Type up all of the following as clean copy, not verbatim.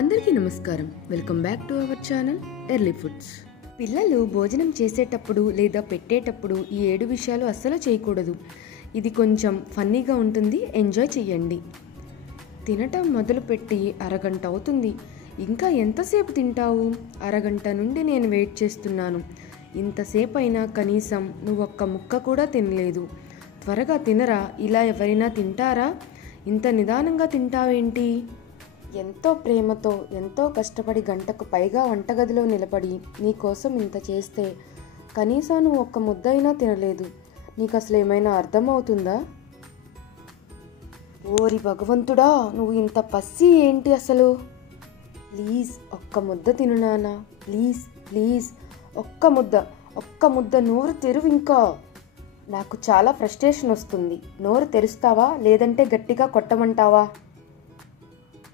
అందరికీ నమస్కారం. Welcome back to our channel early foods. పిల్లలు భోజనం చేసేటప్పుడు లేదా పెట్టేటప్పుడు ఈ 7 విషయాలు అస్సలు చేయకూడదు. ఇది కొంచెం ఫన్నీగా ఉంటుంది, ఎంజాయ్ చేయండి. తినటం మొదలుపెట్టి అరగంట అవుతుంది. ఇంకా ఎంతసేపు తింటావు? అరగంట నుండి నేను వెయిట్ చేస్తున్నాను. ఇంతసేపు అయినా కనీసం నువ్వు ఒక్క ముక్క కూడా తినలేదు. త్వరగా తినరా, ఇలా ఎవరైనా తింటారా? ఇంత నిదానంగా తింటావేంటి? ఎంతో ప్రేమతో ఎంతో కష్టపడి గంటకు పైగా వంటగదిలో నిలబడి నీకోసం ఇంత చేస్తే కనీసం నువ్వు ఒక్క ముద్దైనా తినలేదు. నీకు అసలు ఏమైనా అర్థమవుతుందా? ఓరి భగవంతుడా, నువ్వు ఇంత పసి ఏంటి అసలు? ప్లీజ్ ఒక్క ముద్ద తిను నాన్న, ప్లీజ్ ప్లీజ్ ఒక్క ముద్ద నోరు తెరువు. ఇంకా నాకు చాలా ఫ్రస్ట్రేషన్ వస్తుంది. నోరు తెరుస్తావా లేదంటే గట్టిగా కొట్టమంటావా?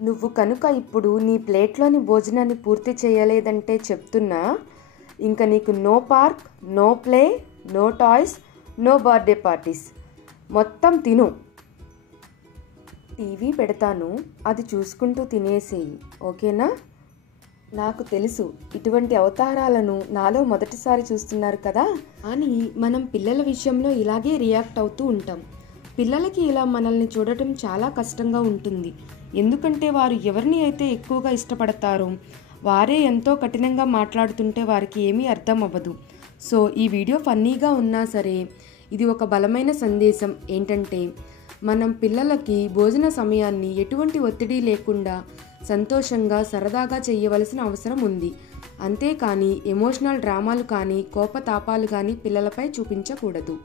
నువ్వు కనుక ఇప్పుడు నీ ప్లేట్లోని భోజనాన్ని పూర్తి చేయలేదంటే చెప్తున్నా, ఇంకా నీకు no park, no play, no toys, no birthday parties. మొత్తం తిను. టీవీ పెడతాను, అది చూసుకుంటూ తినేసేయి, ఓకేనా? నాకు తెలుసు ఇటువంటి అవతారాలను నాలో మొదటిసారి చూస్తున్నారు కదా, కానీ మనం పిల్లల విషయంలో ఇలాగే రియాక్ట్ అవుతూ ఉంటాం. పిల్లలకి ఇలా మనల్ని చూడటం చాలా కష్టంగా ఉంటుంది. ఎందుకంటే వారు ఎవరిని అయితే ఎక్కువగా ఇష్టపడతారో వారే ఎంతో కఠినంగా మాట్లాడుతుంటే వారికి ఏమీ అర్థం అవ్వదు. సో ఈ వీడియో ఫన్నీగా ఉన్నా సరే ఇది ఒక బలమైన సందేశం. ఏంటంటే మనం పిల్లలకి భోజన సమయాన్ని ఎటువంటి ఒత్తిడి లేకుండా సంతోషంగా సరదాగా చేయవలసిన అవసరం ఉంది. అంతేకాని ఎమోషనల్ డ్రామాలు కానీ కోపతాపాలు కానీ పిల్లలపై చూపించకూడదు.